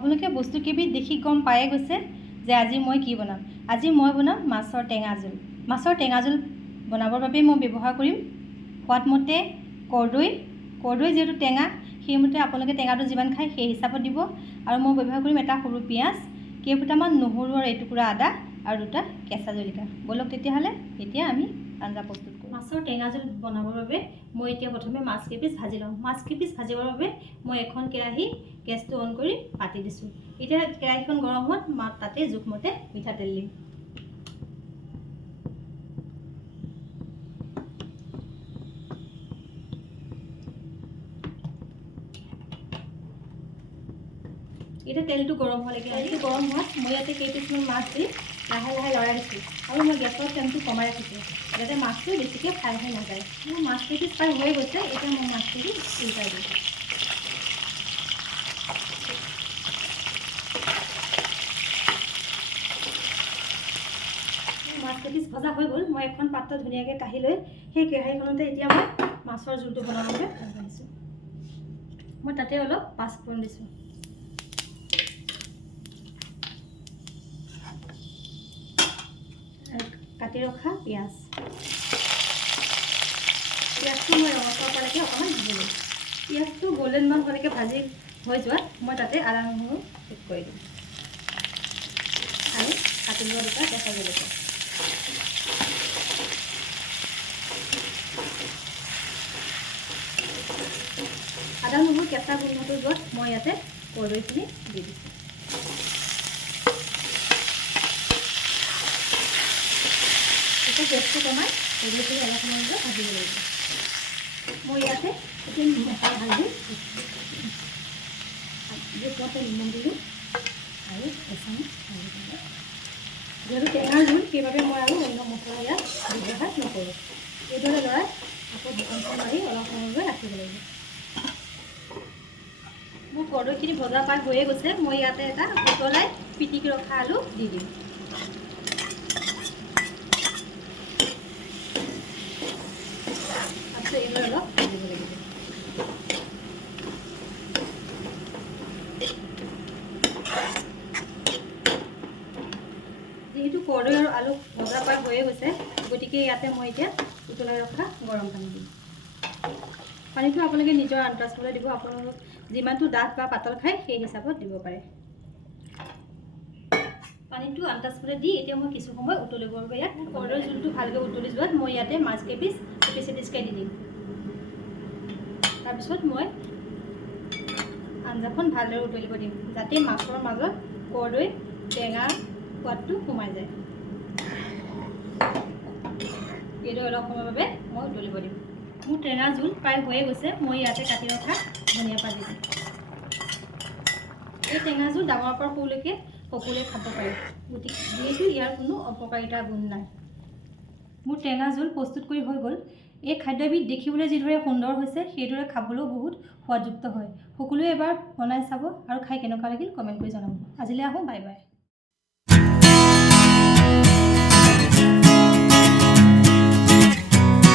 আপোনালোকে বস্তু কেইবিধ দেখি গম পায়ে গৈছে যে আজি মই কি বনাম। আজি মই বনাম মাছৰ টেঙা জোল। মাছৰ টেঙা জোল বনাবৰ বাবে মই ব্যৱহাৰ কৰিম সোৱাদমতে কৰ্দৈ যেহেতু টেঙা সেইমতে আপোনালোকে টেঙাটো যিমান খায় সেই হিচাপত দিব। আৰু মই ব্যৱহাৰ কৰিম এটা সৰু পিঁয়াজ, কেইফুটামান নহৰু আৰু এটুকুৰা আদা আৰু দুটা কেঁচা জলকীয়া। বলক তেতিয়াহ'লে এতিয়া আমি আঞ্জা প্ৰস্তুত কৰোঁ। মাছৰ টেঙা জোল বনাবৰ বাবে মই এতিয়া প্ৰথমে মাছ কেইপিচ ভাজি লওঁ। মাছ কেইপিচ ভাজিবৰ বাবে মই এখন কেৰাহী গেছটো অন কৰি পাতি দিছোঁ। এতিয়া কেৰাহীখন গৰম হোৱাত তাতে জোখমতে মিঠাতেল দিম। এতিয়া তেলটো গৰম হোৱা লাগে। তেলটো গৰম হোৱাত মই ইয়াতে কেইপিচমান মাছ দি লাহে লাহে লৰাই দিছোঁ আৰু মই গেছৰ ফ্লেমটো কমাই ৰাখিছোঁ যাতে মাছটো বেছিকৈ ফ্ৰাই হৈ নাযায়। মোৰ মাছ কেইপিচ ফ্ৰাই হৈ গৈছে। এতিয়া মই মাছখিনি উল্টাই দিছোঁ। মাছ কেইপিচ ভজা হৈ গ'ল। মই এখন পাত্ৰত ধুনীয়াকৈ কাঢ়ি লৈ সেই কেৰাহীখনতে এতিয়া মই মাছৰ জোলটো বনাবলৈ আগবাঢ়িছোঁ। মই তাতে অলপ পাঁচফোৰণ দিছোঁ। কাটি ৰখা পিঁয়াজ। পিঁয়াজটো মই ৰঙচুৱা হোৱালৈকে অকণমান ভাজি দিম। পিঁয়াজটো গল্ডেন ব্ৰাউন হোৱালৈকে ভাজি হৈ যোৱাত মই তাতে আদা নহৰু যোগ কৰি দিম আৰু কাটি লোৱা দুটা কেঁচা জলকীয়া। আদা নহৰু কেঁচা গোন্ধটো যোৱাত মই ইয়াতে কৰ্দৈখিনি দি দিছোঁ। গেছটো কমাই কৰ্দৈখিনি অলপ সময়লৈ ভাজিব লাগিব। মই ইয়াতে মছলা হালধি জোখমতে নিমখ দিলোঁ আৰু এচামুচ হালধি পাউডাৰ। যিহেতু টেঙাৰ জোল সেইবাবে মই আৰু অন্য মছলা ইয়াত ব্যৱহাৰ নকৰোঁ। এইদৰে লৰাই আকৌ ঢাকনখন মাৰি অলপ সময়লৈ ৰাখিব লাগিব। মোৰ কৰ্দৈখিনি ভজা প্ৰায় হৈয়ে গৈছে। মই ইয়াতে এটা উতলাই পিটিকি ৰখা আলু দি দিম। এইবাৰ অলপ ভাজিব লাগিব। যিহেতু কৰ্দৈ আৰু আলু ভজা প্ৰায় হৈয়ে গৈছে গতিকে ইয়াতে মই এতিয়া উতলাই ৰখা গৰম পানী দিম। পানীটো আপোনালোকে নিজৰ আন্দাজ মতে দিব। আপোনালোক যিমানটো ডাঠ বা পাতল খায় সেই হিচাপত দিব পাৰে। পানীটো আন্দাজ মতে দি এতিয়া মই কিছু সময় উতলিবৰ বাবে ইয়াত কৰ্দৈৰ জোলটো ভালকৈ উতলি যোৱাত মই ইয়াতে মাছ কেইপিচ এপিচ দি দিম। তাৰপিছত মই আঞ্জাখন ভালদৰে উতলিব দিম যাতে মাছৰ মাজত কৰ্দৈ টেঙাৰ সোৱাদটো সোমাই যায়। এইদৰে অলপ সময়ৰ বাবে মই উতলিব দিম। মোৰ টেঙা জোল প্ৰায় হৈয়ে গৈছে। মই ইয়াতে কাটি ৰখা ধনিয়া পাত দিম। এই টেঙা জোল ডাঙৰৰ পৰা সৰুলৈকে সকলোৱে খাব পাৰে গতিকে যিহেতু ইয়াৰ কোনো অপকাৰিতা গুণ নাই। মোৰ টেঙা জোল প্ৰস্তুত কৰি হৈ গ'ল। এই খাদ্যবিধ দেখিবলৈ যিদৰে সুন্দৰ হৈছে সেইদৰে খাবলৈও বহুত সোৱাদযুক্ত হয়। সকলোৱে এবাৰ বনাই চাব আৰু খাই কেনেকুৱা লাগিল কমেণ্ট কৰি জনাব। আজিলৈ আহোঁ, বাই বাই।